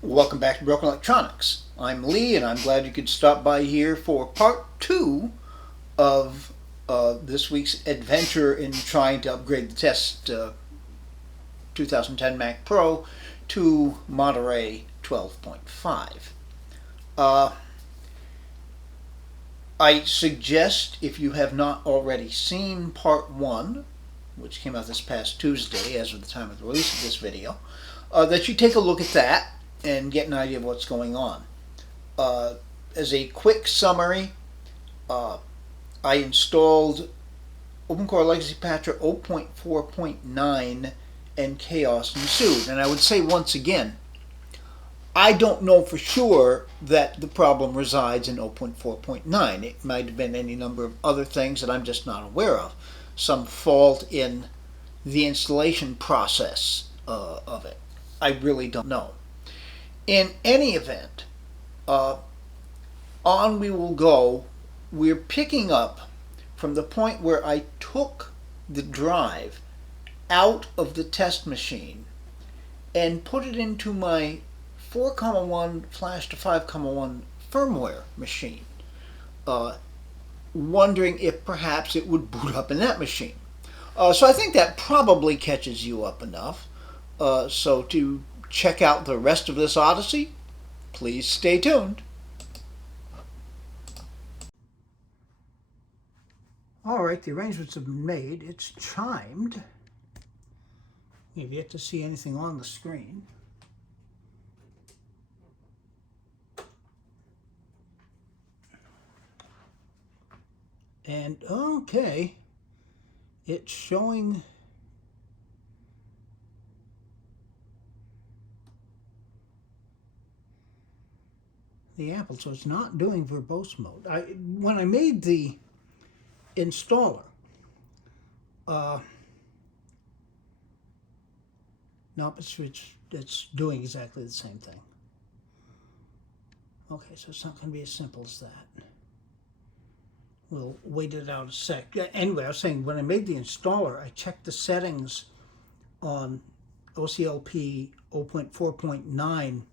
Welcome back to Broken Electronics. I'm Lee, and I'm glad you could stop by here for part two of this week's adventure in trying to upgrade the test 2010 Mac Pro to Monterey 12.5. Uh, I suggest, if you have not already seen part one, which came out this past Tuesday as of the time of the release of this video, that you take a look at that and get an idea of what's going on. As a quick summary, I installed OpenCore Legacy Patcher 0.4.9 and chaos ensued. And I would say once again, I don't know for sure that the problem resides in 0.4.9. It might have been any number of other things that I'm just not aware of. Some fault in the installation process of it. I really don't know. In any event, on we will go. We're picking up from the point where I took the drive out of the test machine and put it into my 4,1 flash to 5,1 firmware machine, wondering if perhaps it would boot up in that machine. So I think that probably catches you up enough. So to check out the rest of this odyssey, please stay tuned. All right, the arrangements have been made. It's chimed. You've yet to see anything on the screen. And okay, it's showing the Apple, so it's not doing verbose mode. When I made the installer, nope, it's doing exactly the same thing. Okay, so it's not going to be as simple as that. We'll wait it out a sec. Anyway, I was saying, when I made the installer, I checked the settings on OCLP 0.4.9,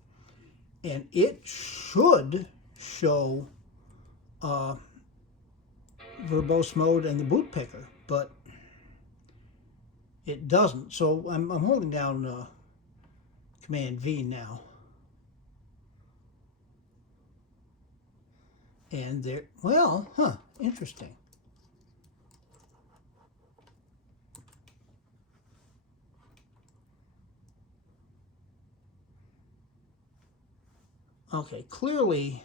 and it should show verbose mode and the boot picker, but it doesn't. So I'm holding down Command V now. And there, well, interesting. Okay, clearly,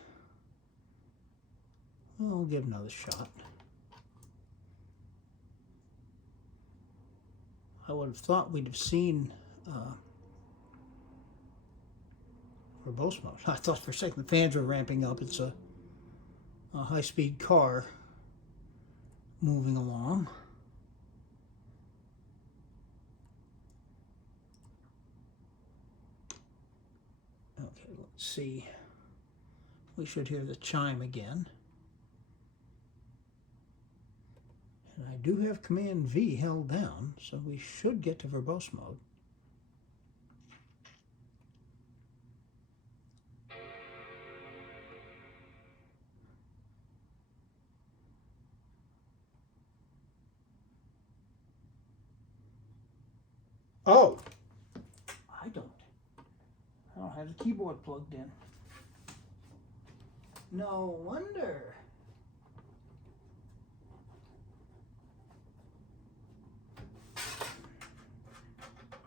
we'll give another shot. I would have thought we'd have seen verbose mode. I thought for a second the fans were ramping up. It's a high-speed car moving along. Okay, let's see. We should hear the chime again. And I do have Command V held down, so we should get to verbose mode. Oh, I don't have the keyboard plugged in. No wonder.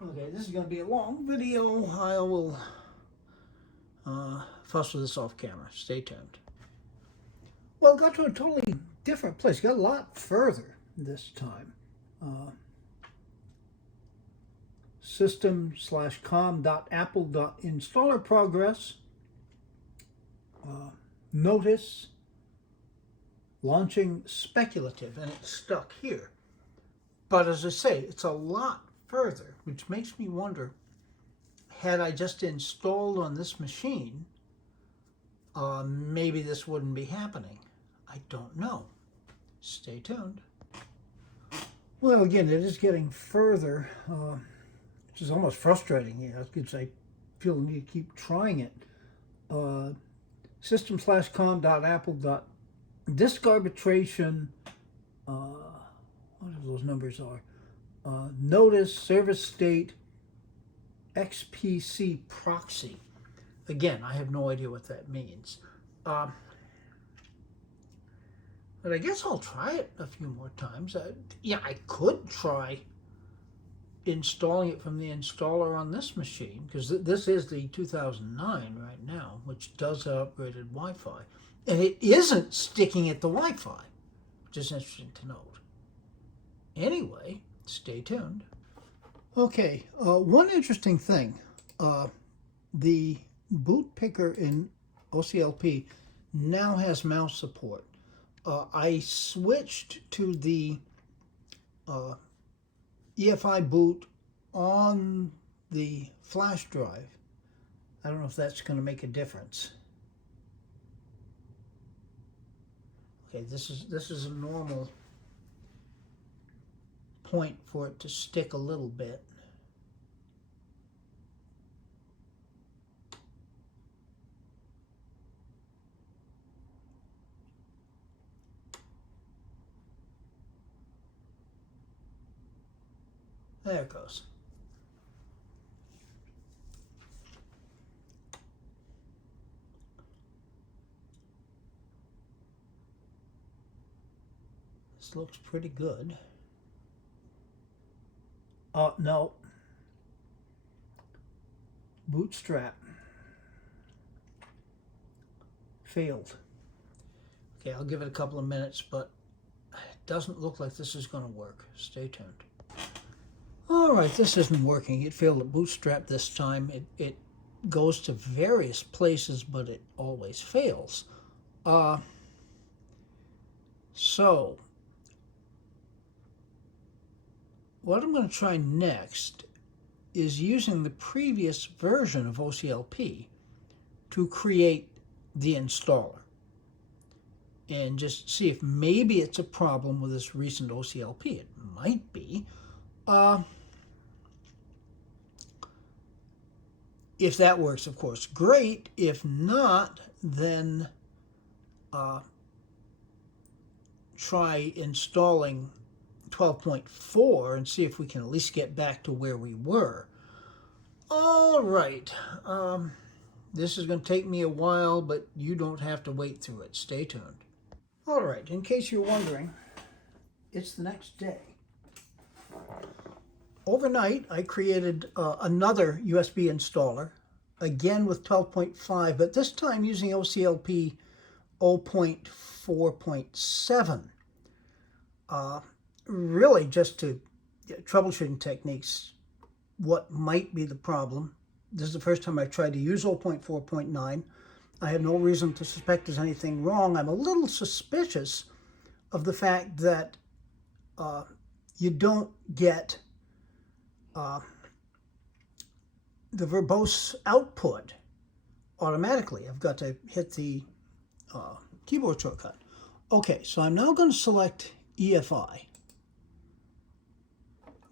Okay, this is going to be a long video. I will fuss with this off camera. Stay tuned. Well, got to a totally different place. Got a lot further this time. System/com.apple.installer progress. Notice launching speculative, and it's stuck here. But as I say, it's a lot further, which makes me wonder, had I just installed on this machine, maybe this wouldn't be happening. I don't know. Stay tuned. Well, again, it is getting further, which is almost frustrating. Because I feel the need to keep trying it. System/com.apple.disk arbitration, whatever those numbers are, notice service state XPC proxy. Again, I have no idea what that means. But I guess I'll try it a few more times. Yeah, I could try installing it from the installer on this machine, because this is the 2009 right now, which does have upgraded Wi-Fi. And it isn't sticking at the Wi-Fi, which is interesting to note. Anyway, stay tuned. Okay, one interesting thing. The boot picker in OCLP now has mouse support. I switched to the EFI boot on the flash drive. I don't know if that's going to make a difference. Okay, this is a normal point for it to stick a little bit. There it goes. This looks pretty good. No. Bootstrap. Failed. Okay, I'll give it a couple of minutes, but it doesn't look like this is going to work. Stay tuned. All right, this isn't working. It failed at Bootstrap this time. It goes to various places, but it always fails. So, what I'm going to try next is using the previous version of OCLP to create the installer. And just see if maybe it's a problem with this recent OCLP. It might be. If that works, of course, great. If not, then try installing 12.4 and see if we can at least get back to where we were. All right. This is going to take me a while, but you don't have to wait through it. Stay tuned. All right. In case you're wondering, it's the next day. Overnight, I created another USB installer, again with 12.5, but this time using OCLP 0.4.7. Really just to troubleshooting techniques, what might be the problem. This is the first time I've tried to use 0.4.9. I have no reason to suspect there's anything wrong. I'm a little suspicious of the fact that you don't get the verbose output automatically. I've got to hit the keyboard shortcut. Okay, so I'm now going to select EFI.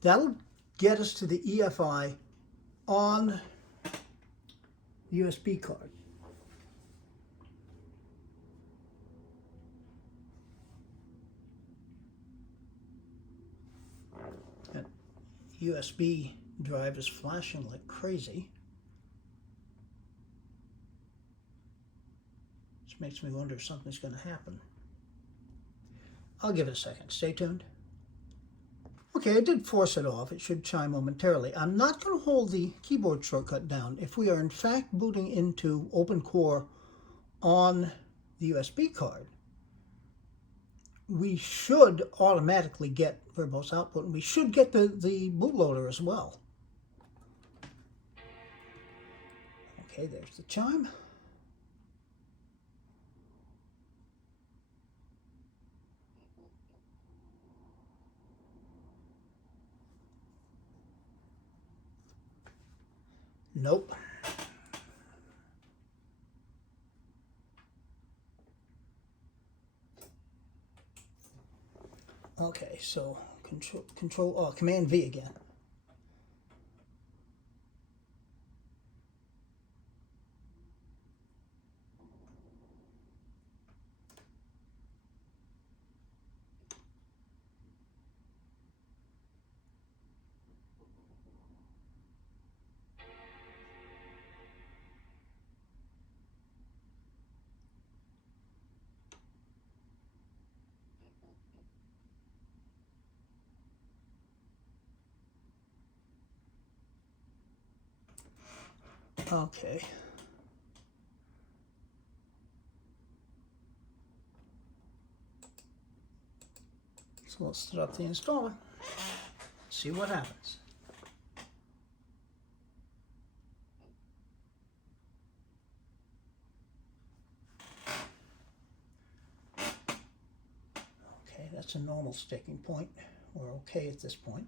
That'll get us to the EFI on the USB card. That USB drive is flashing like crazy. Which makes me wonder if something's going to happen. I'll give it a second. Stay tuned. Okay, I did force it off. It should chime momentarily. I'm not going to hold the keyboard shortcut down. If we are in fact booting into OpenCore on the USB card, we should automatically get verbose output, and we should get the bootloader as well. Okay, there's the chime. Nope. Okay, so Command V again. Okay. So let's start up the installer. See what happens. Okay, that's a normal sticking point. We're okay at this point.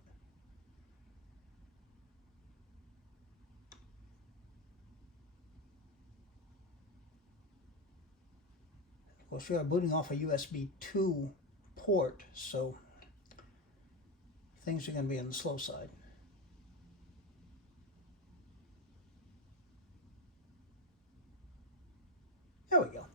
Of course, we are booting off a USB 2 port, so things are going to be on the slow side. There we go.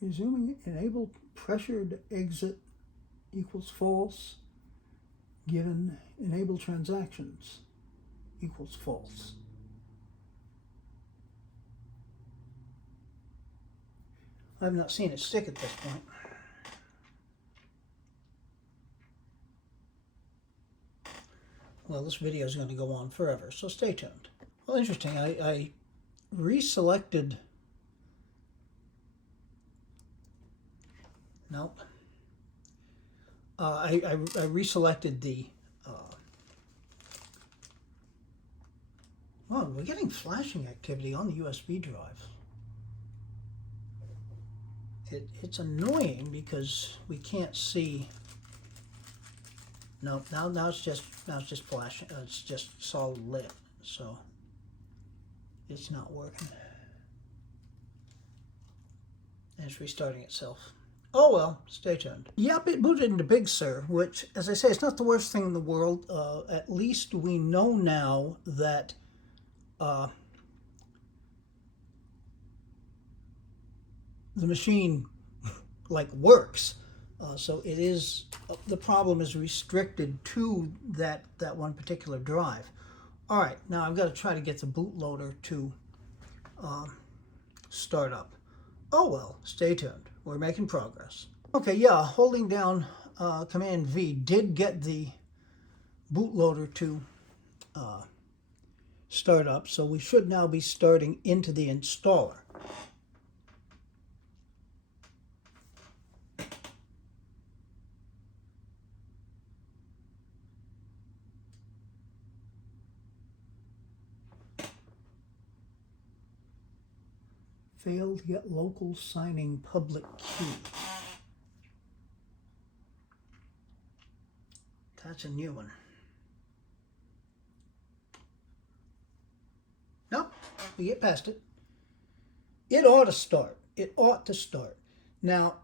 Resuming enable pressured exit equals false, given enable transactions equals false. I've not seen it stick at this point. Well, this video is going to go on forever, so stay tuned. Well, interesting. I reselected. Nope. I reselected the. Oh, we're getting flashing activity on the USB drive. It's annoying because we can't see. No, now it's just flashing. It's just solid lit, so it's not working. And it's restarting itself. Oh well, stay tuned. Yep, it booted into Big Sur, which, as I say, it's not the worst thing in the world. At least we know now that the machine works. So it is, the problem is restricted to that one particular drive. All right, now I've got to try to get the bootloader to start up. Oh well, stay tuned. We're making progress. Okay, yeah, holding down Command V did get the bootloader to start up, so we should now be starting into the installer. Failed to get local signing public key. That's a new one. Nope, we get past it. It ought to start. It ought to start. Now,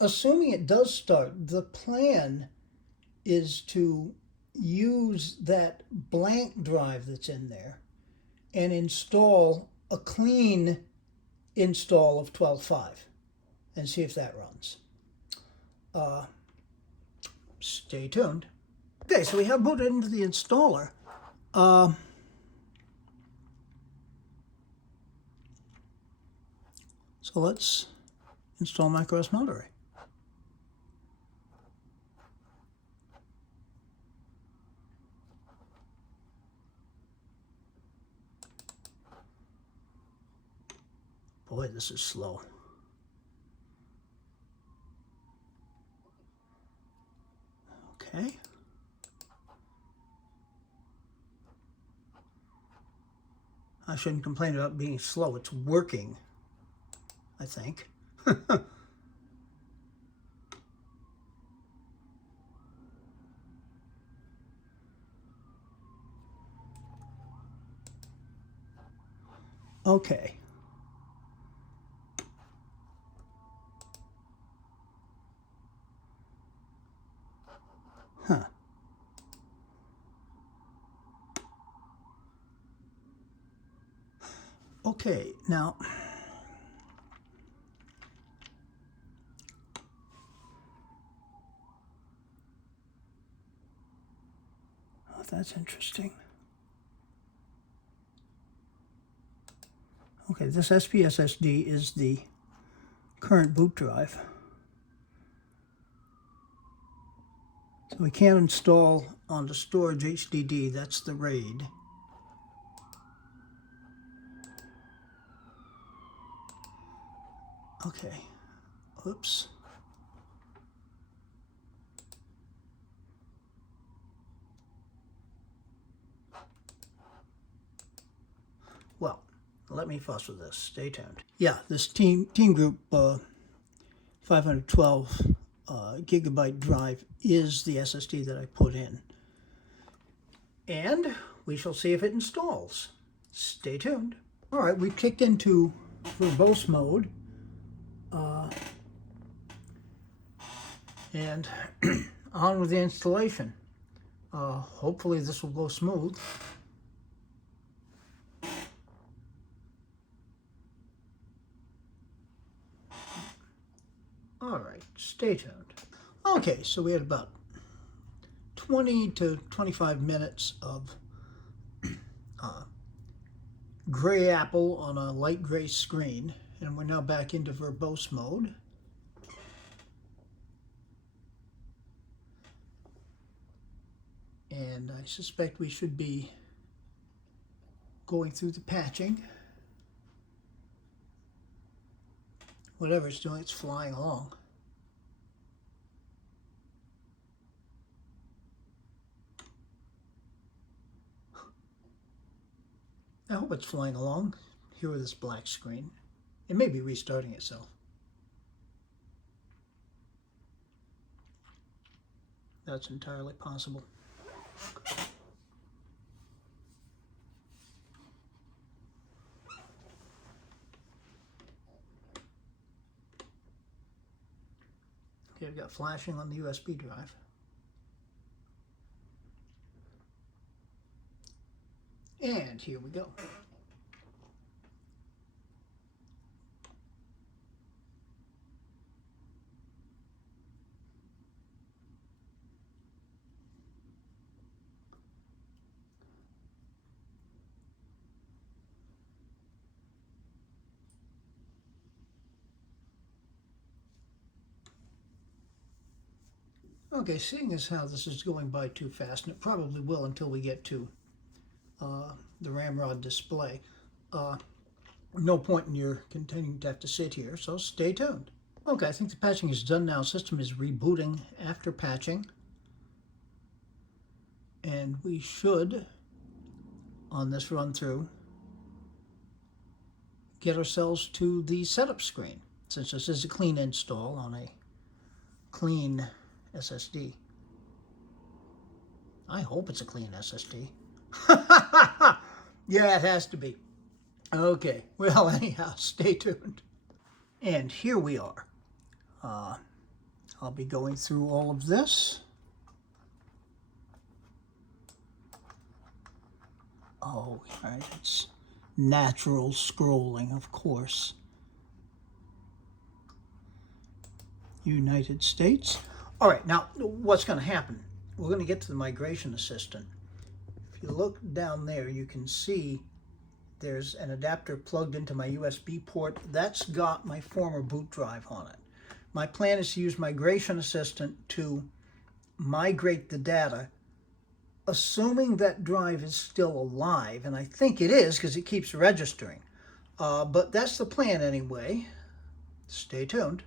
assuming it does start, the plan is to use that blank drive that's in there and install a clean install of 12.5 and see if that runs. Stay tuned. Okay, so we have booted into the installer. So let's install macOS Monterey. Boy, this is slow. Okay. I shouldn't complain about being slow. It's working, I think. Okay. Huh. Okay, now That's interesting. Okay, this SPSSD is the current boot drive. So we can't install on the storage HDD, that's the RAID. Okay, oops. Well, let me fuss with this. Stay tuned. Yeah, this team group 512 gigabyte drive is the SSD that I put in. And we shall see if it installs. Stay tuned. All right, we kicked into verbose mode. And on with the installation. Hopefully this will go smooth. All right, stay tuned. Okay, so we had about 20 to 25 minutes of gray apple on a light gray screen, and we're now back into verbose mode. And I suspect we should be going through the patching. Whatever it's doing, it's flying along. I hope it's flying along here with this black screen. It may be restarting itself. That's entirely possible. Okay, I've got flashing on the USB drive. And here we go. Okay, seeing as how this is going by too fast, and it probably will until we get to the ramrod display, no point in your continuing to have to sit here, so stay tuned. Okay, I think the patching is done now. System is rebooting after patching. And we should, on this run through, get ourselves to the setup screen, since this is a clean install on a clean SSD. I hope it's a clean SSD. Yeah, it has to be. Okay, well, anyhow, stay tuned. And here we are. I'll be going through all of this. Oh, right, it's natural scrolling, of course. United States. All right, now what's going to happen? We're going to get to the migration assistant. If you look down there, you can see there's an adapter plugged into my USB port. That's got my former boot drive on it. My plan is to use Migration Assistant to migrate the data, assuming that drive is still alive, and I think it is because it keeps registering. But that's the plan anyway. Stay tuned.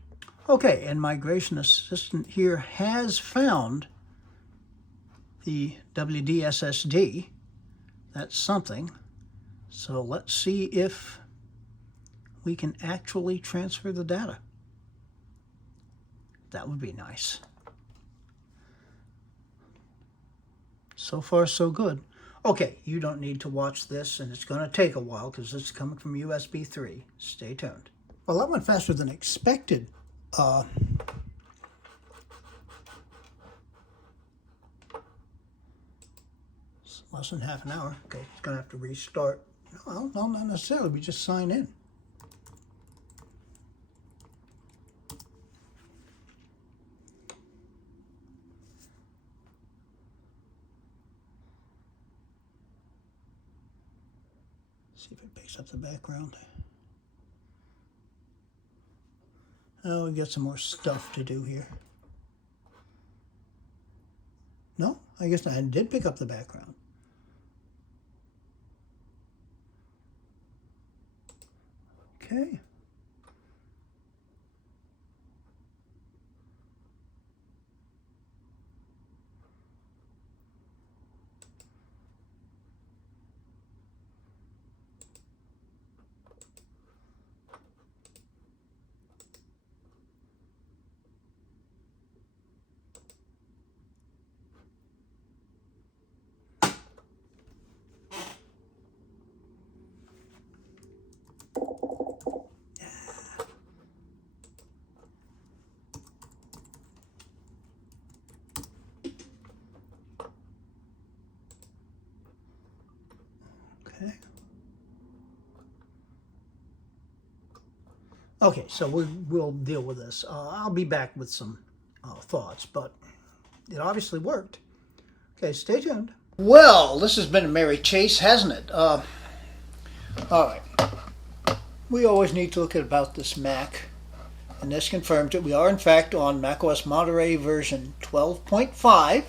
Okay, and Migration Assistant here has found the WD SSD. That's something. So let's see if we can actually transfer the data. That would be nice. So far, so good. Okay, you don't need to watch this, and it's going to take a while because it's coming from USB 3. Stay tuned. Well, that went faster than expected. It's less than half an hour. Okay, it's going to have to restart. Well, no, not necessarily. We just sign in. See if it picks up the background. Oh, we got some more stuff to do here. No, I guess I did pick up the background. Okay. Okay. Okay, so we'll deal with this. I'll be back with some thoughts, but it obviously worked. Okay, stay tuned. Well, this has been a merry chase, hasn't it? All right. We always need to look at about this Mac, and this confirms it. We are, in fact, on macOS Monterey version 12.5,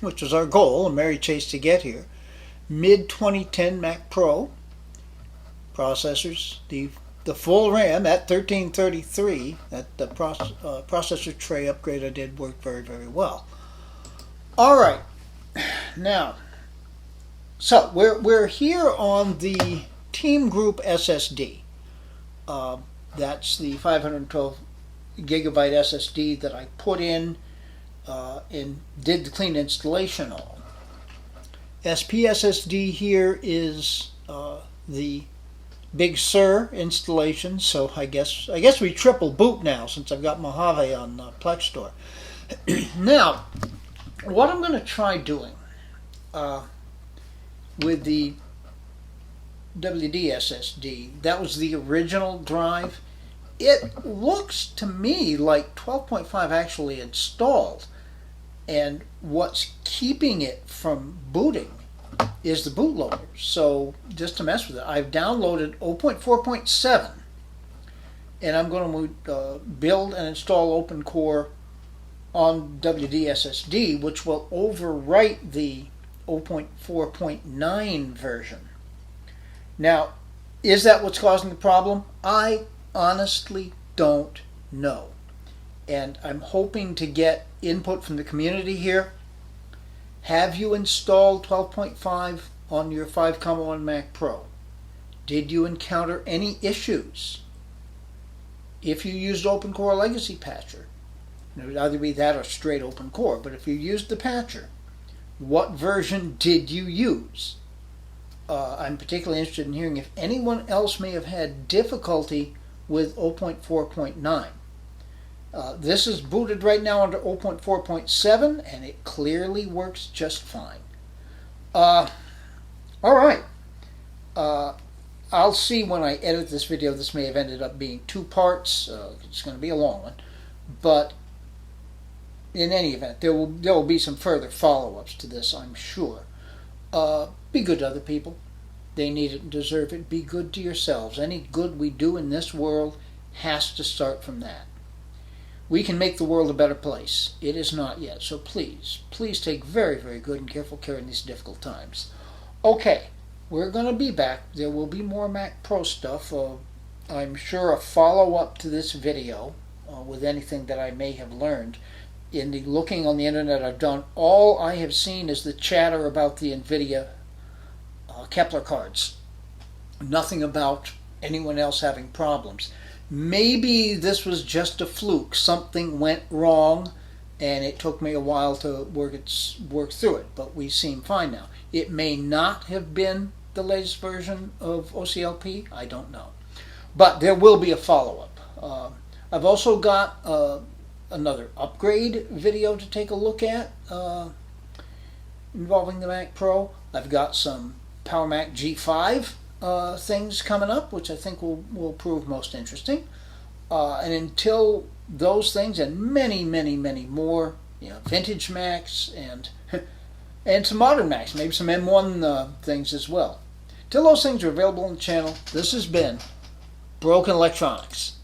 which was our goal, a merry chase to get here. Mid-2010 Mac Pro processors, the full RAM at 1333, that the processor tray upgrade I did worked very, very well. All right, now, so we're here on the Team Group SSD. That's the 512 gigabyte SSD that I put in and did the clean installation on. SPSSD here is the Big Sur installation, so I guess we triple boot now since I've got Mojave on Plex Store. Now, what I'm going to try doing with the WD SSD, that was the original drive. It looks to me like 12.5 actually installed, and what's keeping it from booting is the bootloader. So just to mess with it, I've downloaded 0.4.7, and I'm going to build and install OpenCore on WD SSD, which will overwrite the 0.4.9 version. Now, is that what's causing the problem? I honestly don't know. And I'm hoping to get input from the community here. Have you installed 12.5 on your 5.1 Mac Pro? Did you encounter any issues? If you used OpenCore Legacy Patcher, it would either be that or straight OpenCore, but if you used the patcher, what version did you use? I'm particularly interested in hearing if anyone else may have had difficulty with 0.4.9. This is booted right now under 0.4.7, and it clearly works just fine. All right. I'll see when I edit this video. This may have ended up being two parts. It's going to be a long one. But in any event, there will be some further follow-ups to this, I'm sure. Be good to other people. They need it and deserve it. Be good to yourselves. Any good we do in this world has to start from that. We can make the world a better place. It is not yet. So please, please take very, very good and careful care in these difficult times. Okay, we're going to be back. There will be more Mac Pro stuff. I'm sure a follow-up to this video with anything that I may have learned. In the looking on the internet I've done, all I have seen is the chatter about the NVIDIA Kepler cards. Nothing about anyone else having problems. Maybe this was just a fluke. Something went wrong, and it took me a while to work through it, but we seem fine now. It may not have been the latest version of OCLP. I don't know. But there will be a follow-up. I've also got another upgrade video to take a look at involving the Mac Pro. I've got some Power Mac G5 things coming up, which I think will prove most interesting. And until those things and many, many, many more, vintage Macs and some modern Macs, maybe some M1 things as well. Till those things are available on the channel, this has been Broken Electronics.